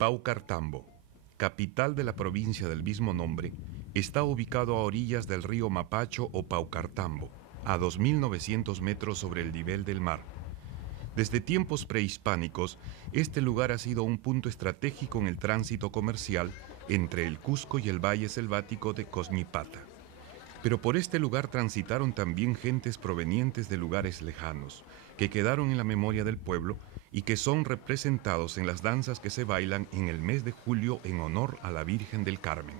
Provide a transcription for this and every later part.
Paucartambo, capital de la provincia del mismo nombre, está ubicado a orillas del río Mapacho o Paucartambo, a 2.900 metros sobre el nivel del mar. Desde tiempos prehispánicos, este lugar ha sido un punto estratégico en el tránsito comercial entre el Cusco y el valle selvático de Cosñipata. Pero por este lugar transitaron también gentes provenientes de lugares lejanos, que quedaron en la memoria del pueblo y que son representados en las danzas que se bailan en el mes de julio en honor a la Virgen del Carmen.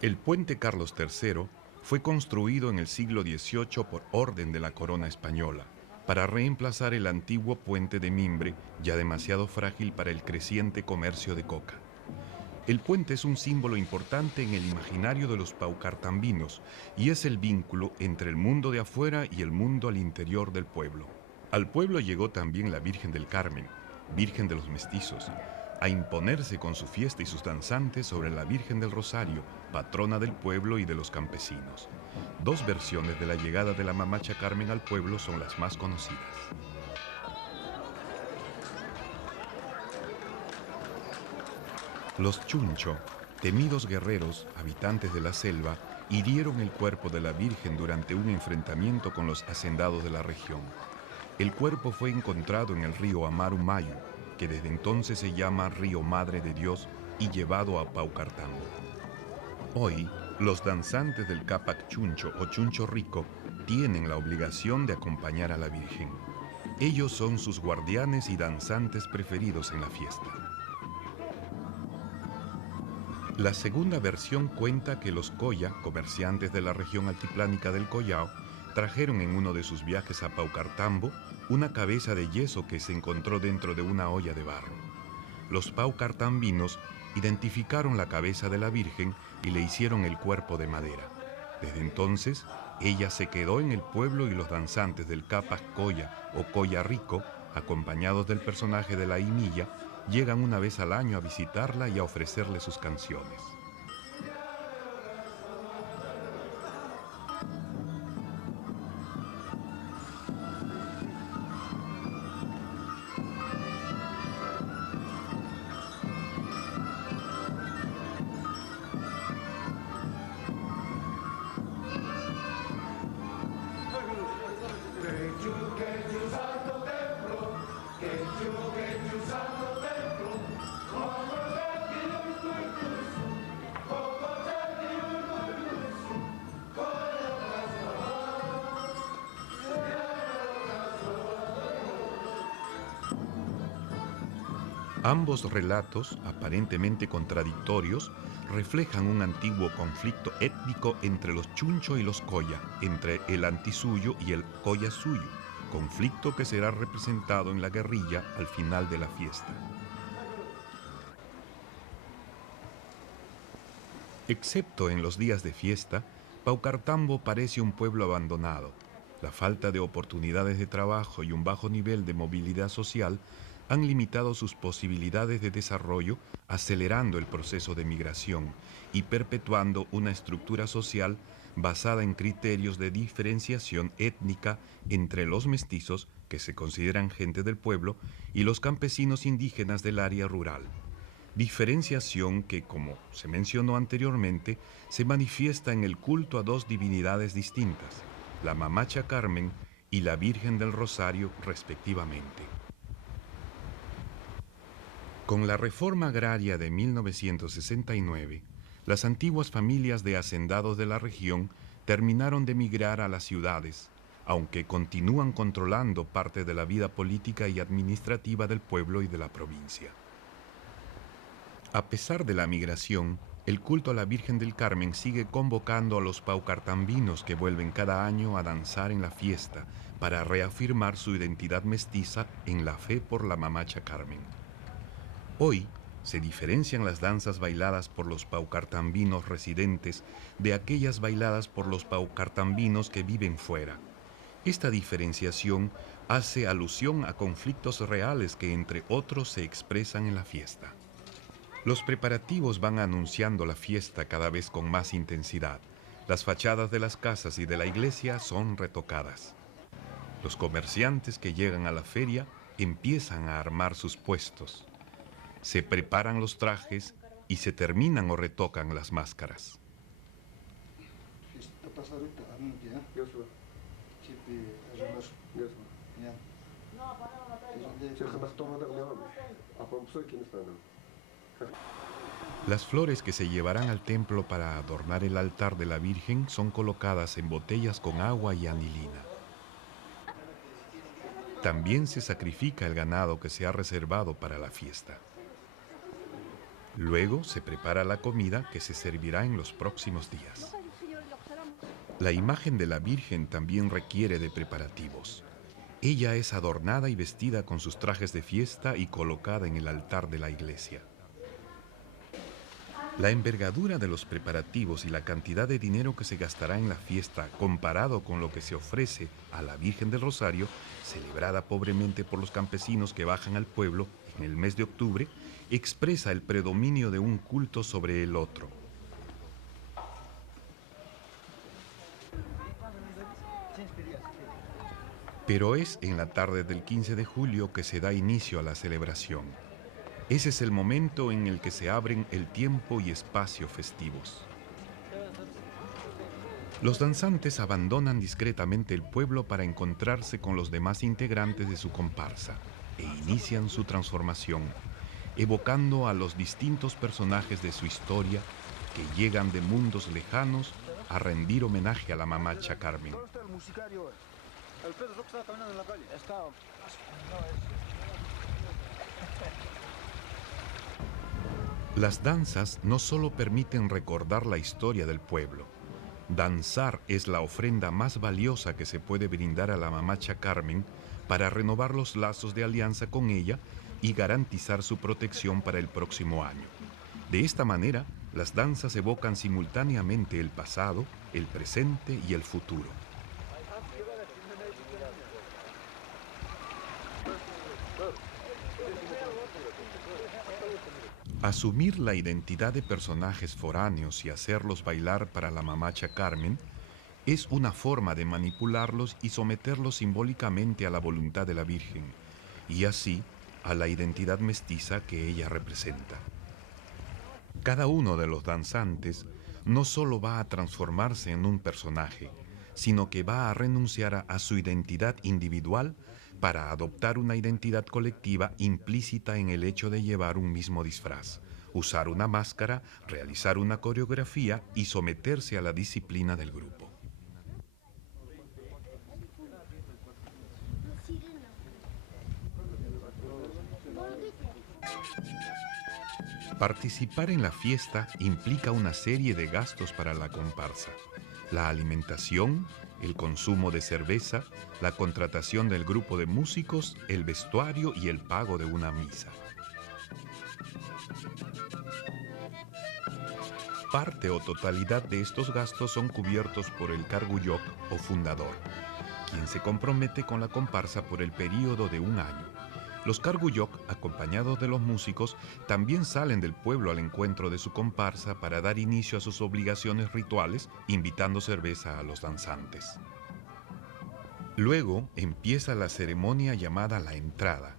El puente Carlos III fue construido en el siglo XVIII por orden de la corona española, para reemplazar el antiguo puente de mimbre, ya demasiado frágil para el creciente comercio de coca. El puente es un símbolo importante en el imaginario de los paucartambinos y es el vínculo entre el mundo de afuera y el mundo al interior del pueblo. Al pueblo llegó también la Virgen del Carmen, Virgen de los Mestizos, a imponerse con su fiesta y sus danzantes sobre la Virgen del Rosario, patrona del pueblo y de los campesinos. Dos versiones de la llegada de la Mamacha Carmen al pueblo son las más conocidas. Los Chuncho, temidos guerreros, habitantes de la selva, hirieron el cuerpo de la Virgen durante un enfrentamiento con los hacendados de la región. El cuerpo fue encontrado en el río Amarumayu, que desde entonces se llama Río Madre de Dios, y llevado a Paucartambo. Hoy, los danzantes del Capac Chuncho o Chuncho Rico tienen la obligación de acompañar a la Virgen. Ellos son sus guardianes y danzantes preferidos en la fiesta. La segunda versión cuenta que los Coya, comerciantes de la región altiplánica del Collao, trajeron en uno de sus viajes a Paucartambo una cabeza de yeso que se encontró dentro de una olla de barro. Los paucartambinos identificaron la cabeza de la Virgen y le hicieron el cuerpo de madera. Desde entonces, ella se quedó en el pueblo y los danzantes del Capac Coya o Coya Rico, acompañados del personaje de la Imilla, llegan una vez al año a visitarla y a ofrecerle sus canciones. Ambos relatos, aparentemente contradictorios, reflejan un antiguo conflicto étnico entre los Chuncho y los Coya, entre el Antisuyo y el Collasuyo, conflicto que será representado en la guerrilla al final de la fiesta. Excepto en los días de fiesta, Paucartambo parece un pueblo abandonado. La falta de oportunidades de trabajo y un bajo nivel de movilidad social han limitado sus posibilidades de desarrollo, acelerando el proceso de migración y perpetuando una estructura social basada en criterios de diferenciación étnica entre los mestizos, que se consideran gente del pueblo, y los campesinos indígenas del área rural. Diferenciación que, como se mencionó anteriormente, se manifiesta en el culto a dos divinidades distintas, la Mamacha Carmen y la Virgen del Rosario, respectivamente. Con la reforma agraria de 1969, las antiguas familias de hacendados de la región terminaron de migrar a las ciudades, aunque continúan controlando parte de la vida política y administrativa del pueblo y de la provincia. A pesar de la migración, el culto a la Virgen del Carmen sigue convocando a los paucartambinos que vuelven cada año a danzar en la fiesta para reafirmar su identidad mestiza en la fe por la Mamacha Carmen. Hoy se diferencian las danzas bailadas por los paucartambinos residentes de aquellas bailadas por los paucartambinos que viven fuera. Esta diferenciación hace alusión a conflictos reales que, entre otros, se expresan en la fiesta. Los preparativos van anunciando la fiesta cada vez con más intensidad. Las fachadas de las casas y de la iglesia son retocadas. Los comerciantes que llegan a la feria empiezan a armar sus puestos. Se preparan los trajes y se terminan o retocan las máscaras. Las flores que se llevarán al templo para adornar el altar de la Virgen son colocadas en botellas con agua y anilina. También se sacrifica el ganado que se ha reservado para la fiesta. Luego se prepara la comida que se servirá en los próximos días. La imagen de la Virgen también requiere de preparativos. Ella es adornada y vestida con sus trajes de fiesta y colocada en el altar de la iglesia. La envergadura de los preparativos y la cantidad de dinero que se gastará en la fiesta comparado con lo que se ofrece a la Virgen del Rosario, celebrada pobremente por los campesinos que bajan al pueblo en el mes de octubre, expresa el predominio de un culto sobre el otro. Pero es en la tarde del 15 de julio que se da inicio a la celebración. Ese es el momento en el que se abren el tiempo y espacio festivos. Los danzantes abandonan discretamente el pueblo para encontrarse con los demás integrantes de su comparsa e inician su transformación, evocando a los distintos personajes de su historia que llegan de mundos lejanos a rendir homenaje a la mamacha Carmen. Las danzas no solo permiten recordar la historia del pueblo. Danzar es la ofrenda más valiosa que se puede brindar a la mamacha Carmen para renovar los lazos de alianza con ella y garantizar su protección para el próximo año. De esta manera, las danzas evocan simultáneamente el pasado, el presente y el futuro. Asumir la identidad de personajes foráneos y hacerlos bailar para la mamacha Carmen es una forma de manipularlos y someterlos simbólicamente a la voluntad de la Virgen, y así a la identidad mestiza que ella representa. Cada uno de los danzantes no solo va a transformarse en un personaje, sino que va a renunciar a su identidad individual para adoptar una identidad colectiva implícita en el hecho de llevar un mismo disfraz, usar una máscara, realizar una coreografía y someterse a la disciplina del grupo. Participar en la fiesta implica una serie de gastos para la comparsa: la alimentación, el consumo de cerveza, la contratación del grupo de músicos, el vestuario y el pago de una misa. Parte o totalidad de estos gastos son cubiertos por el carguyok o fundador, quien se compromete con la comparsa por el período de un año. Los carguyok, acompañados de los músicos, también salen del pueblo al encuentro de su comparsa para dar inicio a sus obligaciones rituales, invitando cerveza a los danzantes. Luego empieza la ceremonia llamada la entrada.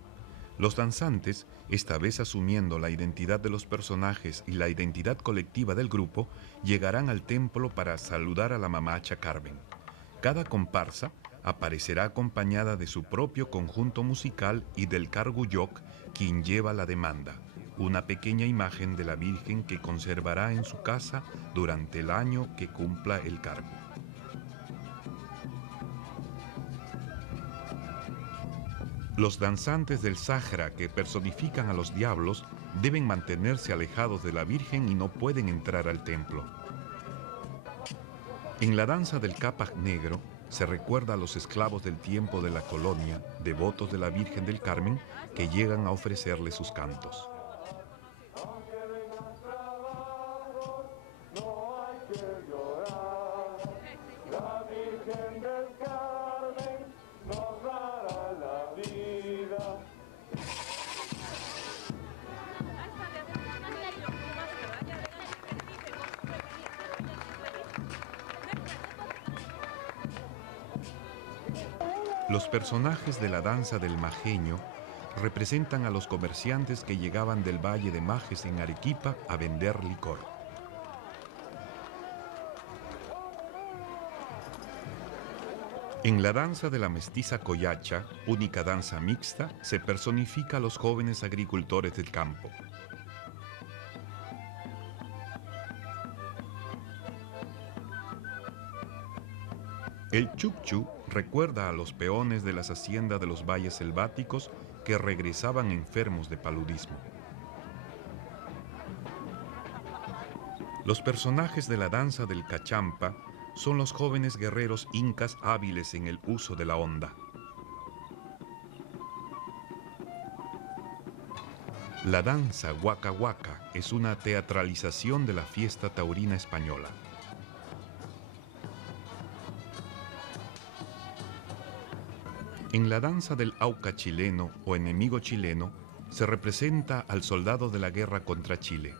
Los danzantes, esta vez asumiendo la identidad de los personajes y la identidad colectiva del grupo, llegarán al templo para saludar a la mamacha Carmen. Cada comparsa aparecerá acompañada de su propio conjunto musical y del carguyok, quien lleva la demanda, una pequeña imagen de la Virgen que conservará en su casa durante el año que cumpla el cargo. Los danzantes del Sahara, que personifican a los diablos, deben mantenerse alejados de la Virgen y no pueden entrar al templo. En la danza del Capac Negro se recuerda a los esclavos del tiempo de la colonia, devotos de la Virgen del Carmen, que llegan a ofrecerle sus cantos. Los personajes de la danza del Majeño representan a los comerciantes que llegaban del Valle de Majes en Arequipa a vender licor. En la danza de la mestiza collacha, única danza mixta, se personifica a los jóvenes agricultores del campo. El chukchu recuerda a los peones de las haciendas de los valles selváticos que regresaban enfermos de paludismo. Los personajes de la danza del cachampa son los jóvenes guerreros incas hábiles en el uso de la honda. La danza Huaca Huaca es una teatralización de la fiesta taurina española. En la danza del Auca chileno o enemigo chileno se representa al soldado de la guerra contra Chile.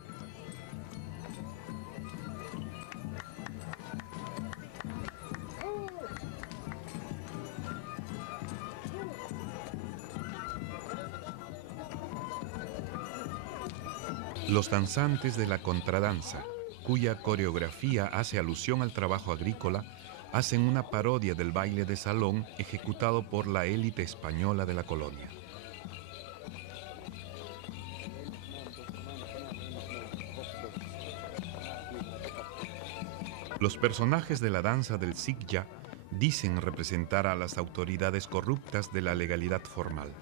Los danzantes de la contradanza, cuya coreografía hace alusión al trabajo agrícola, hacen una parodia del baile de salón ejecutado por la élite española de la colonia. Los personajes de la danza del Sigya dicen representar a las autoridades corruptas de la legalidad formal.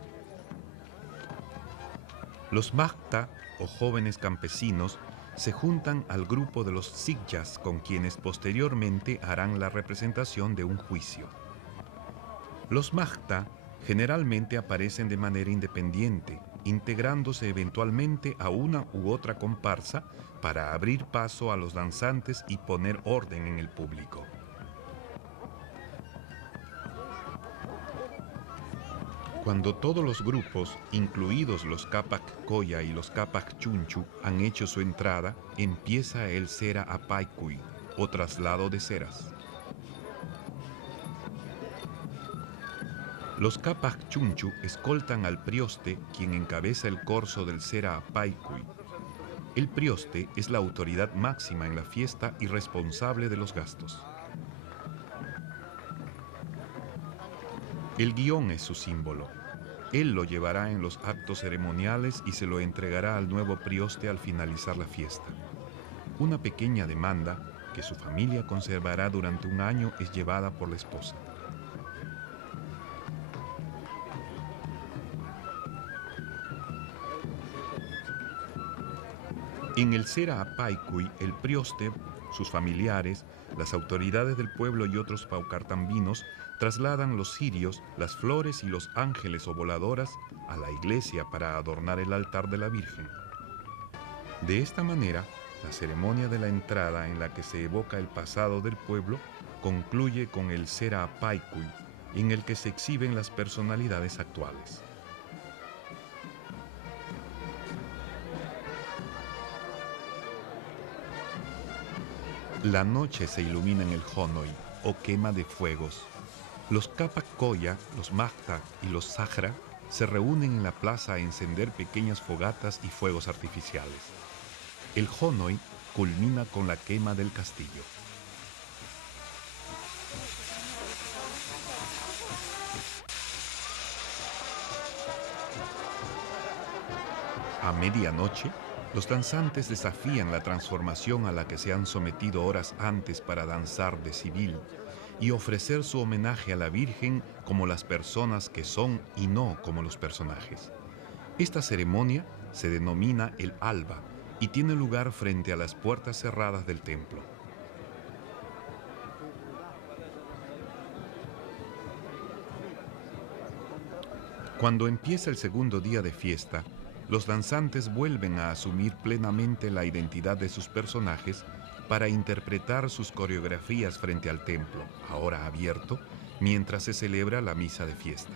Los Magta, o jóvenes campesinos, se juntan al grupo de los Sigyas con quienes posteriormente harán la representación de un juicio. Los Magta generalmente aparecen de manera independiente, integrándose eventualmente a una u otra comparsa para abrir paso a los danzantes y poner orden en el público. Cuando todos los grupos, incluidos los Capac Coya y los Capac Chunchu, han hecho su entrada, empieza el Cera Apaycuy, o traslado de ceras. Los Capac Chunchu escoltan al prioste, quien encabeza el corso del Cera Apaycuy. El prioste es la autoridad máxima en la fiesta y responsable de los gastos. El guión es su símbolo. Él lo llevará en los actos ceremoniales y se lo entregará al nuevo prioste al finalizar la fiesta. Una pequeña demanda, que su familia conservará durante un año, es llevada por la esposa. En el Cera Apaycuy, el prioste, sus familiares, las autoridades del pueblo y otros paucartambinos trasladan los cirios, las flores y los ángeles o voladoras a la iglesia para adornar el altar de la Virgen. De esta manera, la ceremonia de la entrada, en la que se evoca el pasado del pueblo, concluye con el Cera Apaycuy, en el que se exhiben las personalidades actuales. La noche se ilumina en el Honoy, o quema de fuegos. Los Capac Coya, los Magta y los Sajra se reúnen en la plaza a encender pequeñas fogatas y fuegos artificiales. El Honoy culmina con la quema del castillo. A medianoche, los danzantes desafían la transformación a la que se han sometido horas antes para danzar de civil y ofrecer su homenaje a la Virgen como las personas que son y no como los personajes. Esta ceremonia se denomina el alba y tiene lugar frente a las puertas cerradas del templo. Cuando empieza el segundo día de fiesta, los danzantes vuelven a asumir plenamente la identidad de sus personajes para interpretar sus coreografías frente al templo, ahora abierto, mientras se celebra la misa de fiesta.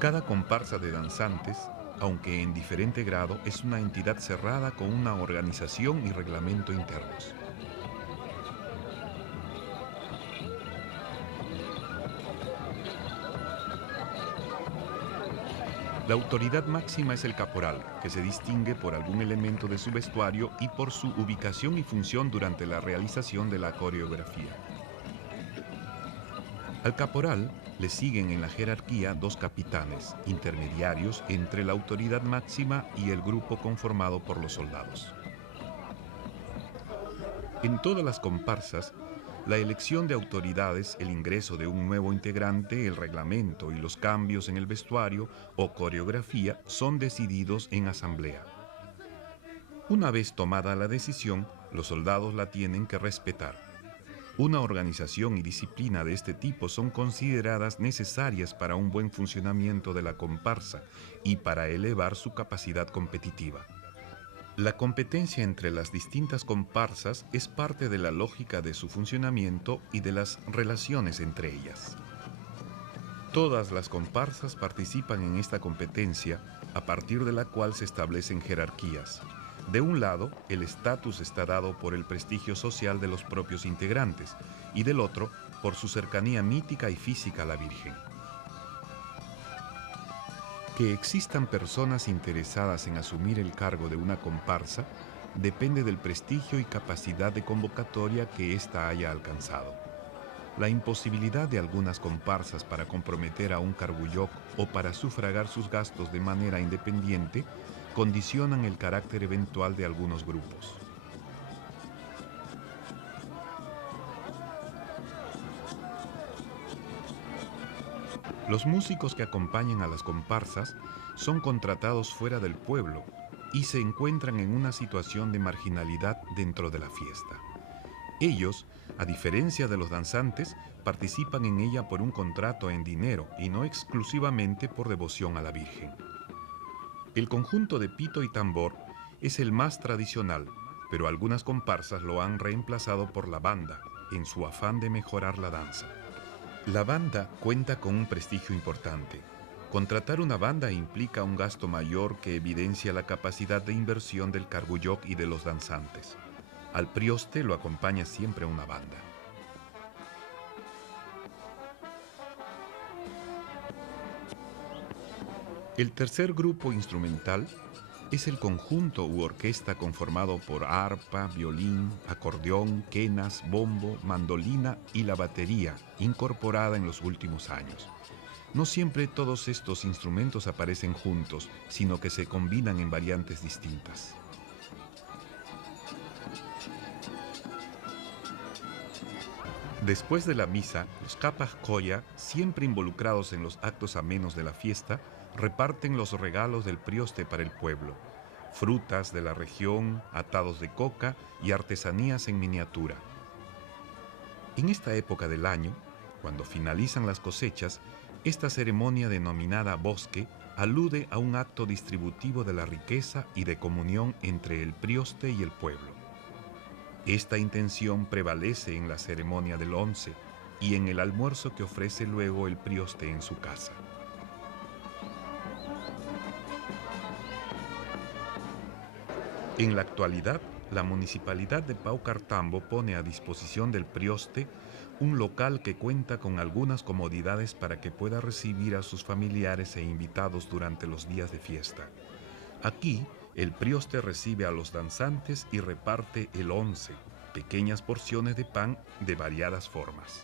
Cada comparsa de danzantes, aunque en diferente grado, es una entidad cerrada con una organización y reglamento internos. La autoridad máxima es el caporal, que se distingue por algún elemento de su vestuario y por su ubicación y función durante la realización de la coreografía. Al caporal le siguen en la jerarquía dos capitanes, intermediarios entre la autoridad máxima y el grupo conformado por los soldados. En todas las comparsas, la elección de autoridades, el ingreso de un nuevo integrante, el reglamento y los cambios en el vestuario o coreografía son decididos en asamblea. Una vez tomada la decisión, los soldados la tienen que respetar. Una organización y disciplina de este tipo son consideradas necesarias para un buen funcionamiento de la comparsa y para elevar su capacidad competitiva. La competencia entre las distintas comparsas es parte de la lógica de su funcionamiento y de las relaciones entre ellas. Todas las comparsas participan en esta competencia, a partir de la cual se establecen jerarquías. De un lado, el estatus está dado por el prestigio social de los propios integrantes, y del otro, por su cercanía mítica y física a la Virgen. Que existan personas interesadas en asumir el cargo de una comparsa depende del prestigio y capacidad de convocatoria que ésta haya alcanzado. La imposibilidad de algunas comparsas para comprometer a un carbuyoc o para sufragar sus gastos de manera independiente condicionan el carácter eventual de algunos grupos. Los músicos que acompañan a las comparsas son contratados fuera del pueblo y se encuentran en una situación de marginalidad dentro de la fiesta. Ellos, a diferencia de los danzantes, participan en ella por un contrato en dinero y no exclusivamente por devoción a la Virgen. El conjunto de pito y tambor es el más tradicional, pero algunas comparsas lo han reemplazado por la banda, en su afán de mejorar la danza. La banda cuenta con un prestigio importante. Contratar una banda implica un gasto mayor que evidencia la capacidad de inversión del carbuyoc y de los danzantes. Al prioste lo acompaña siempre una banda. El tercer grupo instrumental es el conjunto u orquesta conformado por arpa, violín, acordeón, quenas, bombo, mandolina y la batería, incorporada en los últimos años. No siempre todos estos instrumentos aparecen juntos, sino que se combinan en variantes distintas. Después de la misa, los capas colla, siempre involucrados en los actos amenos de la fiesta, reparten los regalos del prioste para el pueblo: frutas de la región, atados de coca y artesanías en miniatura. En esta época del año, cuando finalizan las cosechas, esta ceremonia denominada bosque alude a un acto distributivo de la riqueza y de comunión entre el prioste y el pueblo. Esta intención prevalece en la ceremonia del 11 y en el almuerzo que ofrece luego el prioste en su casa. En la actualidad, la Municipalidad de Paucartambo pone a disposición del prioste un local que cuenta con algunas comodidades para que pueda recibir a sus familiares e invitados durante los días de fiesta. Aquí, el prioste recibe a los danzantes y reparte el 11, pequeñas porciones de pan de variadas formas.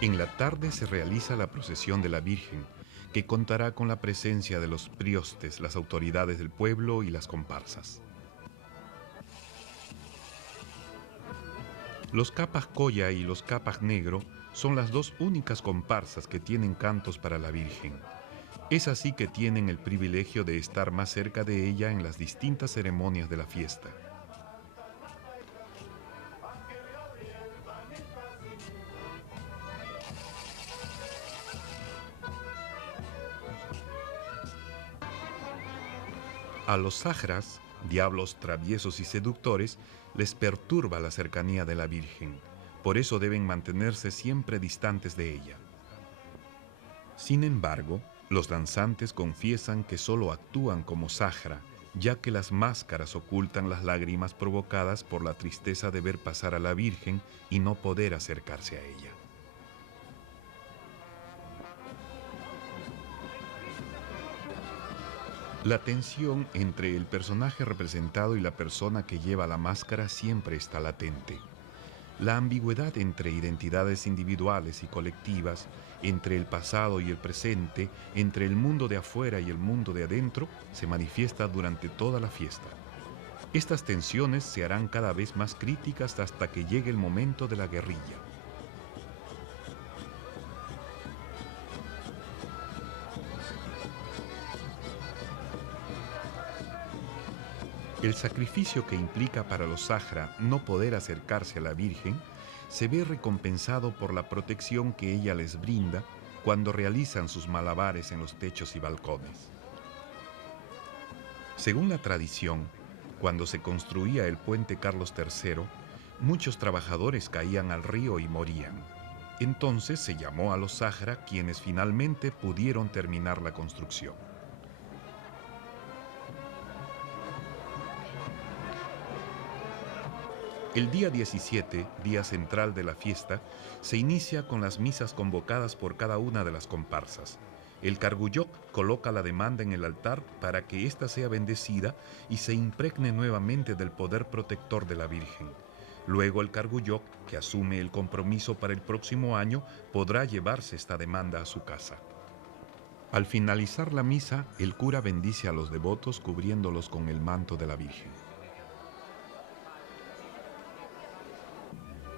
En la tarde se realiza la procesión de la Virgen, que contará con la presencia de los priostes, las autoridades del pueblo y las comparsas. Los capas colla y los capas negro son las dos únicas comparsas que tienen cantos para la Virgen. Es así que tienen el privilegio de estar más cerca de ella en las distintas ceremonias de la fiesta. A los sajras, diablos traviesos y seductores, les perturba la cercanía de la Virgen. Por eso deben mantenerse siempre distantes de ella. Sin embargo, los danzantes confiesan que solo actúan como sajra ya que las máscaras ocultan las lágrimas provocadas por la tristeza de ver pasar a la Virgen y no poder acercarse a ella. La tensión entre el personaje representado y la persona que lleva la máscara siempre está latente. La ambigüedad entre identidades individuales y colectivas, entre el pasado y el presente, entre el mundo de afuera y el mundo de adentro, se manifiesta durante toda la fiesta. Estas tensiones se harán cada vez más críticas hasta que llegue el momento de la guerrilla. El sacrificio que implica para los Sahra no poder acercarse a la Virgen se ve recompensado por la protección que ella les brinda cuando realizan sus malabares en los techos y balcones. Según la tradición, cuando se construía el puente Carlos III, muchos trabajadores caían al río y morían. Entonces se llamó a los Sahra, quienes finalmente pudieron terminar la construcción. El día 17, día central de la fiesta, se inicia con las misas convocadas por cada una de las comparsas. El Carguyoc coloca la demanda en el altar para que ésta sea bendecida y se impregne nuevamente del poder protector de la Virgen. Luego el Carguyoc, que asume el compromiso para el próximo año, podrá llevarse esta demanda a su casa. Al finalizar la misa, el cura bendice a los devotos cubriéndolos con el manto de la Virgen.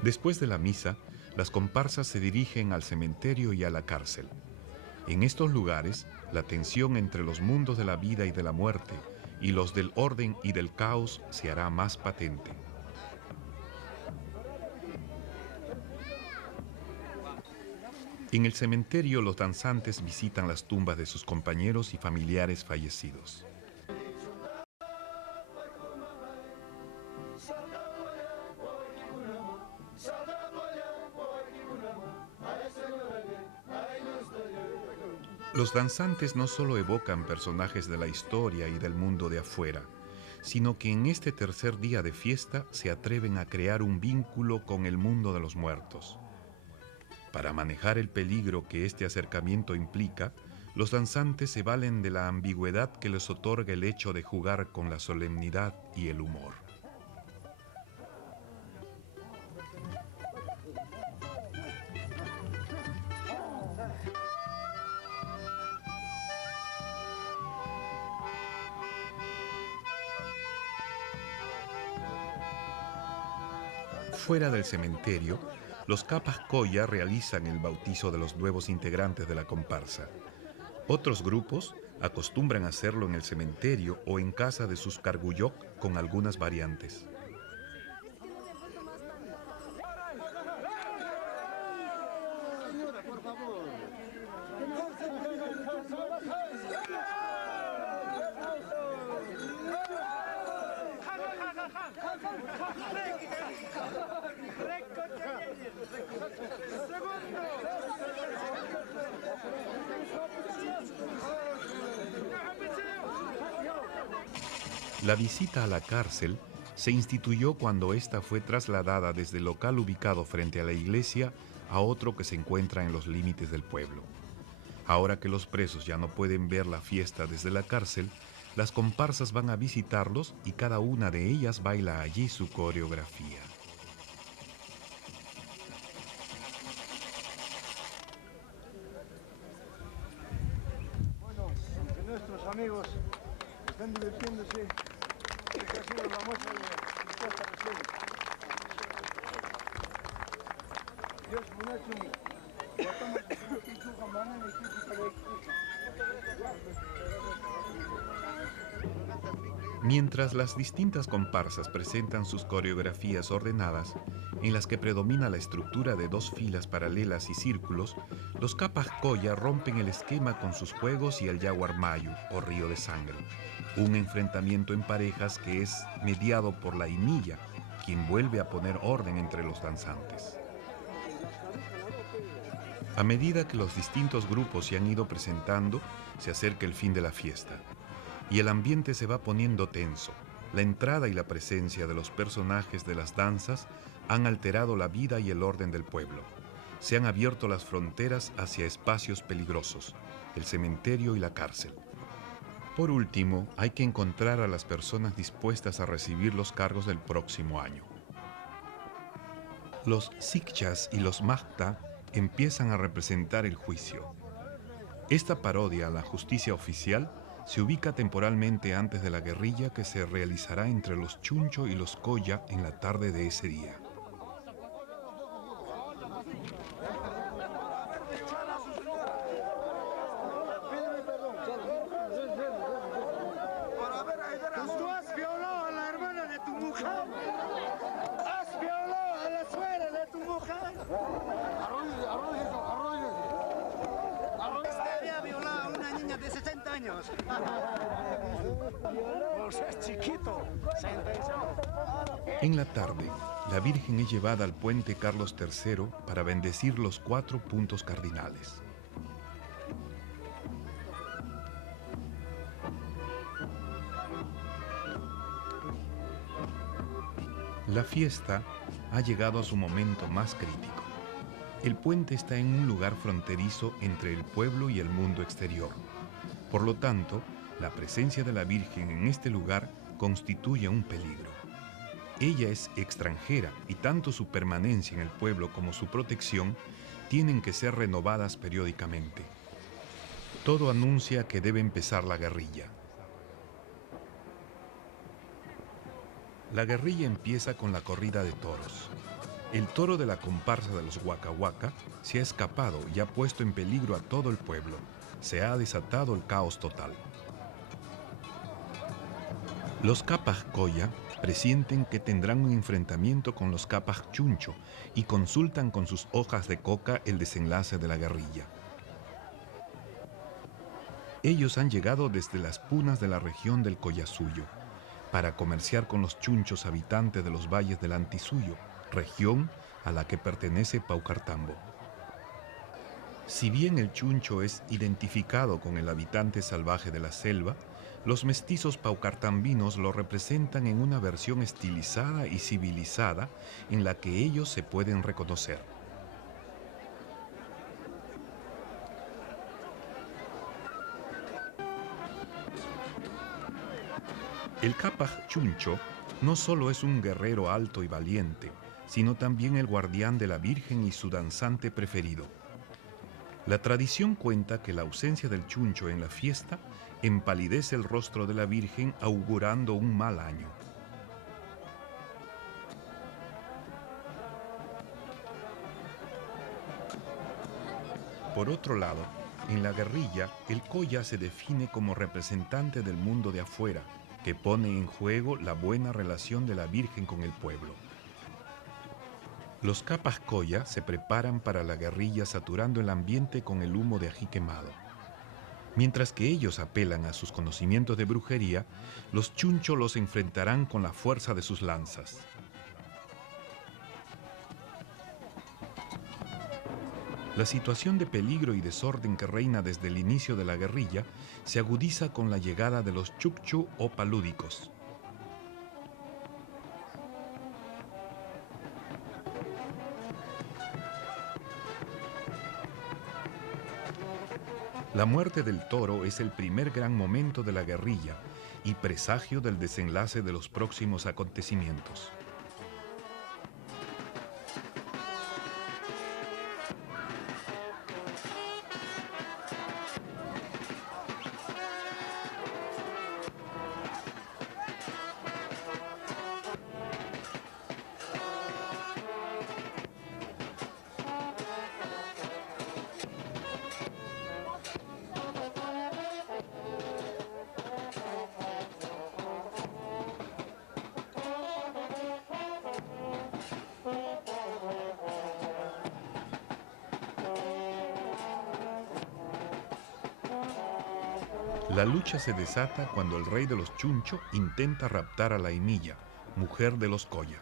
Después de la misa, las comparsas se dirigen al cementerio y a la cárcel. En estos lugares, la tensión entre los mundos de la vida y de la muerte y los del orden y del caos se hará más patente. En el cementerio, los danzantes visitan las tumbas de sus compañeros y familiares fallecidos. Los danzantes no solo evocan personajes de la historia y del mundo de afuera, sino que en este tercer día de fiesta se atreven a crear un vínculo con el mundo de los muertos. Para manejar el peligro que este acercamiento implica, los danzantes se valen de la ambigüedad que les otorga el hecho de jugar con la solemnidad y el humor. Fuera del cementerio, los Capas Colla realizan el bautizo de los nuevos integrantes de la comparsa. Otros grupos acostumbran hacerlo en el cementerio o en casa de sus Carguyoc con algunas variantes. La visita a la cárcel se instituyó cuando ésta fue trasladada desde el local ubicado frente a la iglesia a otro que se encuentra en los límites del pueblo. Ahora que los presos ya no pueden ver la fiesta desde la cárcel, las comparsas van a visitarlos y cada una de ellas baila allí su coreografía. Bueno, que nuestros amigos están divirtiéndose. Esta ha sido la muestra de esta recién. Dios, muchacho, Mientras las distintas comparsas presentan sus coreografías ordenadas, en las que predomina la estructura de dos filas paralelas y círculos, los Capas Colla rompen el esquema con sus juegos y el Yaguarmayu, o río de sangre, un enfrentamiento en parejas que es mediado por la Inilla, quien vuelve a poner orden entre los danzantes. A medida que los distintos grupos se han ido presentando, se acerca el fin de la fiesta. y el ambiente se va poniendo tenso. La entrada y la presencia de los personajes de las danzas han alterado la vida y el orden del pueblo. Se han abierto las fronteras hacia espacios peligrosos, el cementerio y la cárcel. Por último, hay que encontrar a las personas dispuestas a recibir los cargos del próximo año. Los Sikchas y los Mahta empiezan a representar el juicio. Esta parodia a la justicia oficial se ubica temporalmente antes de la guerrilla que se realizará entre los Chuncho y los Colla en la tarde de ese día. Tú has violado a la hermana de tu mujer. Has violado a la suegra de tu mujer. Este había violado a una niña de 60 años. Pues es chiquito. En la tarde, la Virgen es llevada al puente Carlos III para bendecir los 4 puntos cardinales. La fiesta ha llegado a su momento más crítico. El puente está en un lugar fronterizo entre el pueblo y el mundo exterior. Por lo tanto, la presencia de la Virgen en este lugar constituye un peligro. Ella es extranjera y tanto su permanencia en el pueblo como su protección tienen que ser renovadas periódicamente. Todo anuncia que debe empezar la guerrilla. La guerrilla empieza con la corrida de toros. El toro de la comparsa de los Waka Waka se ha escapado y ha puesto en peligro a todo el pueblo. Se ha desatado el caos total. Los Capas Colla presienten que tendrán un enfrentamiento con los Capas Chuncho y consultan con sus hojas de coca el desenlace de la guerrilla. Ellos han llegado desde las punas de la región del Collasuyo para comerciar con los chunchos habitantes de los valles del Antisuyo, región a la que pertenece Paucartambo. Si bien el chuncho es identificado con el habitante salvaje de la selva, los mestizos paucartambinos lo representan en una versión estilizada y civilizada en la que ellos se pueden reconocer. El Capas Chuncho no solo es un guerrero alto y valiente, sino también el guardián de la Virgen y su danzante preferido. La tradición cuenta que la ausencia del chuncho en la fiesta empalidece el rostro de la Virgen augurando un mal año. Por otro lado, en la guerrilla, el Colla se define como representante del mundo de afuera, que pone en juego la buena relación de la Virgen con el pueblo. Los Capas Colla se preparan para la guerrilla saturando el ambiente con el humo de ají quemado. Mientras que ellos apelan a sus conocimientos de brujería, los chunchos los enfrentarán con la fuerza de sus lanzas. La situación de peligro y desorden que reina desde el inicio de la guerrilla se agudiza con la llegada de los chukchu o palúdicos. La muerte del toro es el primer gran momento de la guerrilla y presagio del desenlace de los próximos acontecimientos. La lucha se desata cuando el rey de los Chuncho intenta raptar a la Imilla, mujer de los Colla.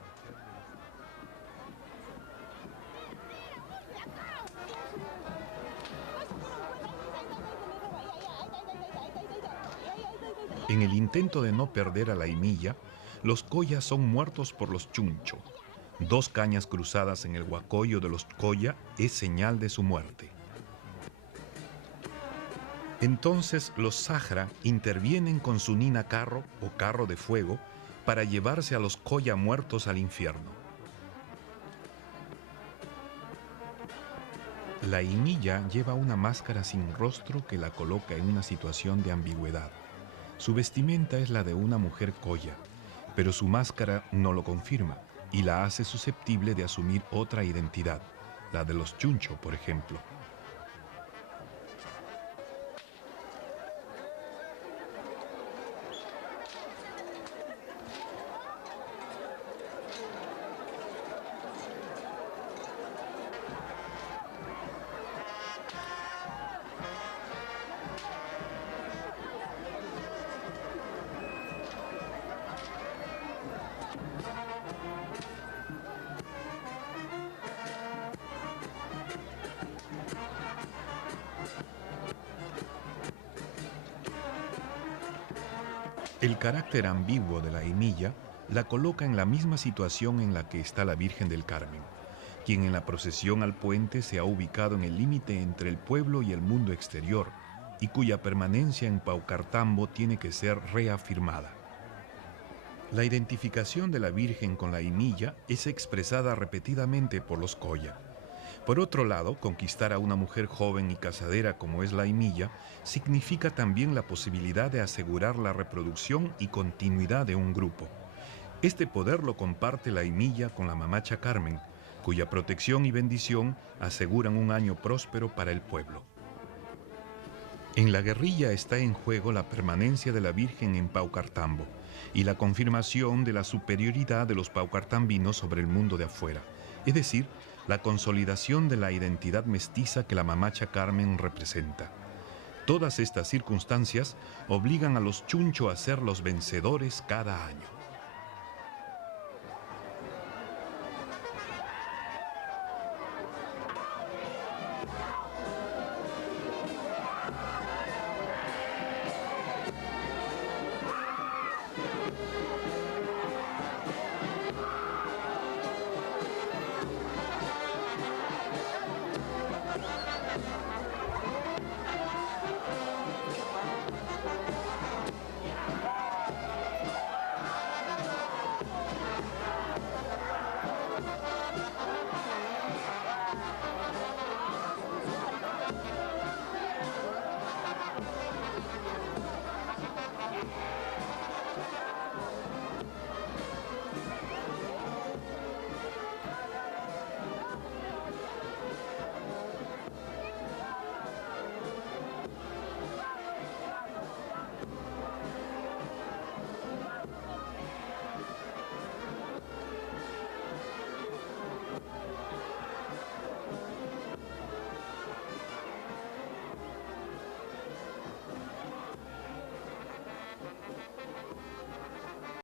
En el intento de no perder a la Imilla, los Coya son muertos por los Chuncho. 2 cañas cruzadas en el huacoyo de los Coya es señal de su muerte. Entonces los Sahra intervienen con su Nina Carro o carro de fuego para llevarse a los Coya muertos al infierno. La Imilla lleva una máscara sin rostro que la coloca en una situación de ambigüedad. Su vestimenta es la de una mujer Coya, pero su máscara no lo confirma y la hace susceptible de asumir otra identidad, la de los Chuncho, por ejemplo. El carácter ambiguo de la Imilla la coloca en la misma situación en la que está la Virgen del Carmen, quien en la procesión al puente se ha ubicado en el límite entre el pueblo y el mundo exterior, y cuya permanencia en Paucartambo tiene que ser reafirmada. La identificación de la Virgen con la Imilla es expresada repetidamente por los Coya. Por otro lado, conquistar a una mujer joven y casadera como es la Imilla significa también la posibilidad de asegurar la reproducción y continuidad de un grupo. Este poder lo comparte la Imilla con la Mamacha Carmen, cuya protección y bendición aseguran un año próspero para el pueblo. En la guerrilla está en juego la permanencia de la Virgen en Paucartambo y la confirmación de la superioridad de los paucartambinos sobre el mundo de afuera, es decir, la consolidación de la identidad mestiza que la Mamacha Carmen representa. Todas estas circunstancias obligan a los Chuncho a ser los vencedores cada año.